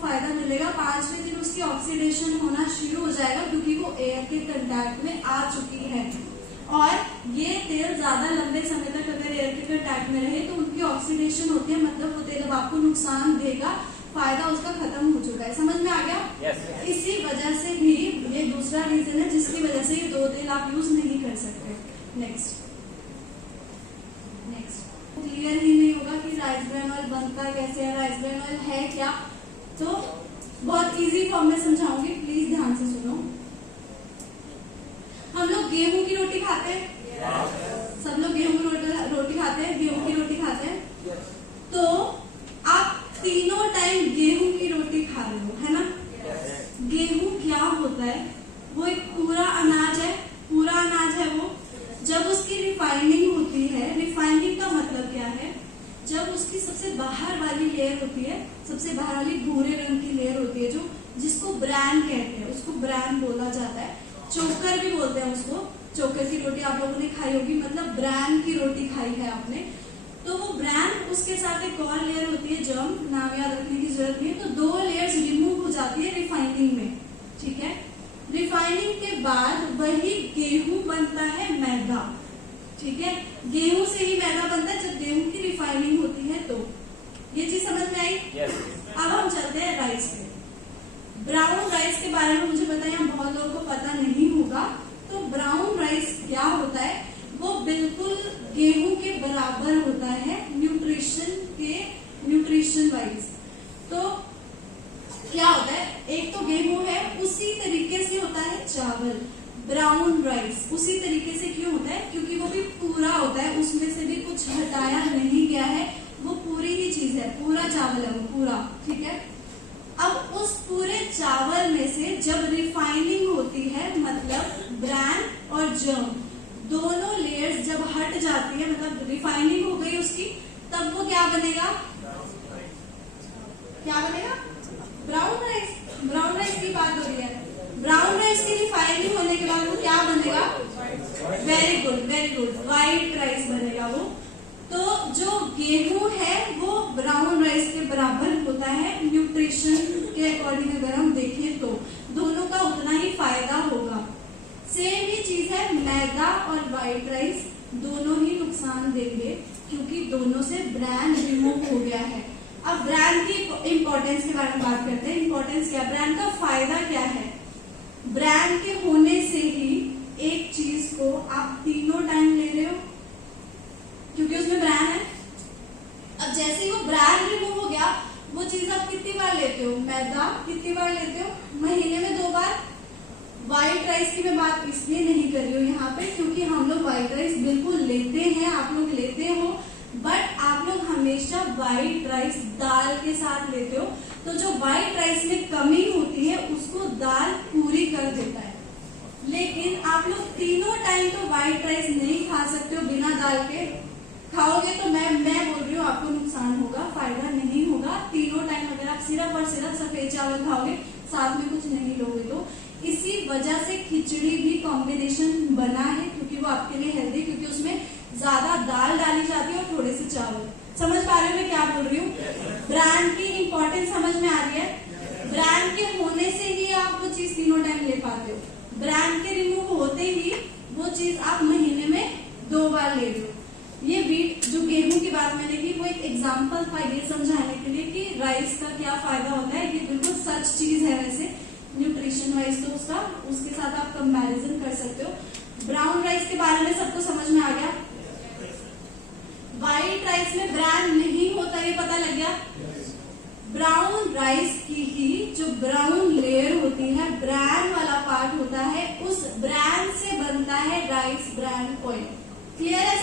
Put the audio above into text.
फायदा मिलेगा, 5वें दिन उसकी ऑक्सीडेशन होना शुरू हो जाएगा क्योंकि वो एयर के कंटैक्ट में आ चुकी है। और ये तेल ज्यादा लंबे समय तक अगर एयर के कंटैक्ट में रहे तो उनकी ऑक्सीडेशन होती है, मतलब वो तेल अब आपको नुकसान देगा, फायदा उसका खत्म हो चुका है। समझ में आ गया? yes. इसी वजह से भी ये दूसरा रीजन है जिसकी वजह से ये 2 तेल आप यूज नहीं कर सकते। नेक्स्ट क्लियर ही नहीं होगा कि राइस ब्रान ऑयल बनता कैसे है, राइस ब्रान ऑयल है क्या, तो बहुत इजी फॉर्म में समझाऊंगी, प्लीज ध्यान से सुनो। हम लोग गेहूं की रोटी खाते हैं, सब लोग गेहूं की रोटी खाते हैं, गेहूं की रोटी खाते हैं, तो आप तीनों टाइम गेहूं की रोटी खा रहे हो, है ना? गेहूं क्या होता है? वो एक पूरा अनाज है, पूरा अनाज है वो। जब उसकी रिफाइनिंग होती है, रिफाइनिंग का मतलब क्या है? जब उसकी सबसे बाहर वाली लेयर होती है, सबसे बाहर वाली भूरे रंग की लेयर होती है, जो जिसको ब्रैन कहते हैं, उसको ब्रैन बोला जाता है, चोकर भी बोलते हैं उसको। चोकर की रोटी आप लोगों ने खाई होगी, मतलब ब्रैन की रोटी खाई है आपने। तो वो ब्रैन, उसके साथ एक और लेयर होती है, जम, नाम याद रखने की जरूरत नहीं है। तो 2 लेयर्स रिमूव हो जाती है रिफाइनिंग में, ठीक है? रिफाइनिंग के बाद वही गेहूं बनता है मैदा, ठीक है? गेहूं से ही मैदा बनता है जब गेहूं की रिफाइनिंग होती है। तो ये चीज समझ में आई? yes. अब हम चलते हैं राइस पे। ब्राउन राइस के बारे में मुझे पता है यहाँ बहुत लोगों को पता नहीं होगा। तो ब्राउन राइस क्या होता है? वो बिल्कुल गेहूं के बराबर होता है न्यूट्रिशन वाइज। तो क्या होता है? एक तो गेहूं है, उसी तरीके से होता है चावल। ब्राउन राइस उसी तरीके से क्यों होता है? क्योंकि वो भी पूरा होता है, उसमें से भी कुछ हटाया नहीं गया है, वो पूरी ही चीज है, पूरा चावल है वो पूरा, ठीक है? अब उस पूरे चावल में से जब रिफाइनिंग होती है, मतलब ब्रैन और जर्म दोनों लेयर्स जब हट जाती है, मतलब रिफाइनिंग हो गई उसकी, तब वो क्या बनेगा? क्या बनेगा? Brown rice. ब्राउन राइस की बात हो रही है। ब्राउन राइस की रिफाइनिंग होने के बाद वो क्या बनेगा? Very good, very good, white rice बनेगा वो। तो जो गेहूं है वो ब्राउन राइस के बराबर होता है न्यूट्रिशन के अकॉर्डिंग। अगर हम देखें तो दोनों का उतना ही फायदा होगा। सेम ही चीज है मैदा और व्हाइट राइस, दोनों ही नुकसान देंगे क्योंकि दोनों से ब्रैन रिमूव हो गया है। अब ब्रैन की इंपॉर्टेंस के बारे में बात करते हैं। इंपॉर्टेंस क्या? ब्रैन का फायदा क्या है? ब्रैन के होने से ही एक चीज को आप तीनों टाइम ले रहे हो क्योंकि उसमें ब्रैन है। अब जैसे ही वो ब्रैन रिमूव हो गया, वो चीज आप कितनी बार लेते हो? मैदा कितनी बार लेते हो? महीने में 2 बार। व्हाइट राइस की मैं बात इसलिए नहीं कर रही हूँ यहाँ पे क्योंकि हम लोग व्हाइट राइस बिल्कुल लेते हैं, आप लोग लेते हो, बट आप लोग हमेशा व्हाइट राइस दाल के साथ लेते हो। तो जो व्हाइट राइस में कमी होती है उसको दाल पूरी कर देता है। लेकिन आप लोग तीनों टाइम तो व्हाइट राइस नहीं खा सकते हो बिना दाल के। खाओगे तो मैं बोल रही हूँ आपको नुकसान होगा, फायदा नहीं होगा। तीनों टाइम अगर आप सिर्फ और सिर्फ सफेद चावल खाओगे, साथ में कुछ नहीं लोगे, तो इसी वजह से खिचड़ी भी कॉम्बिनेशन बना है क्योंकि वो आपके लिए हेल्दी, क्योंकि उसमें ज्यादा दाल डाली जाती है और थोड़े से चावल। समझ पा रहे हो मैं क्या बोल रही हूँ? ब्रांड की इंपॉर्टेंस समझ में आ रही है? ब्रांड के होने से ही आप वो चीज तीनों टाइम ले पाते हो। ब्रांड के रिमूव होते ही वो चीज आप महीने में 2 बार ले रहे हो। ये वीट जो गेहूं की बात मैंने की वो एक एग्जाम्पल था ये समझाने के लिए कि राइस का क्या फायदा होता है। ये बिल्कुल सच चीज है वैसे न्यूट्रिशन वाइज, तो उसके साथ आप कंपैरिजन कर सकते हो। ब्राउन राइस के बारे में सबको समझ में आ गया? व्हाइट राइस में ब्रैन नहीं होता, ये पता लग गया? ब्राउन राइस की ही जो ब्राउन लेयर होती है, ब्रैन वाला पार्ट होता है, उस ब्रैन से बनता है राइस ब्रैन ऑयल। क्लियर है?